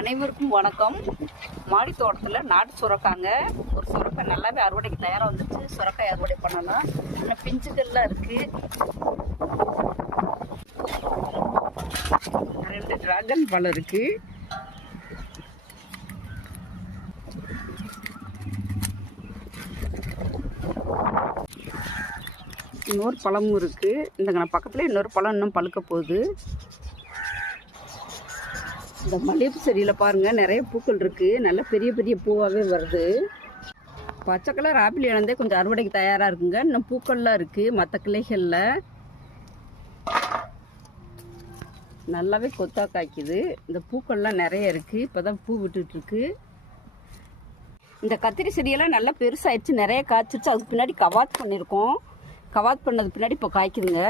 அனைவருக்கும் வணக்கம். மாடி தோட்டத்தில் நாட்டு சுரக்காங்க. ஒரு சுரக்காய் நல்லாவே அறுவடைக்கு தயாராக வந்துச்சு. சுரக்காய் அறுவடை பண்ணலாம். இன்னும் பிஞ்சுகள்லாம் இருக்குது. 2 டிராகன் பழம் இருக்குது. இன்னொரு பழமும் இருக்குது. இந்த பக்கத்தில் இன்னொரு பழம் இன்னும் பழுக்க போகுது. இந்த மல்லிகைப்பூ செடியில் பாருங்கள், நிறைய பூக்கள் இருக்குது. நல்ல பெரிய பெரிய பூவாகவே வருது. பச்சை கலர் ஆப்பிள் இழந்தே கொஞ்சம் அறுவடைக்கு தயாராக இருக்குங்க. இன்னும் பூக்கள்லாம் இருக்குது. மற்ற கிளைகளில் நல்லாவே கொத்தா காய்க்குது. இந்த பூக்கள்லாம் நிறைய இருக்குது. இப்போ தான் பூ விட்டுட்டுருக்கு. இந்த கத்திரி செடியெல்லாம் நல்லா பெருசாகிடுச்சு, நிறைய காய்ச்சிருச்சு. அதுக்கு பின்னாடி கவாத் பண்ணியிருக்கோம். கவாத் பண்ணது பின்னாடி இப்போ காய்க்குதுங்க.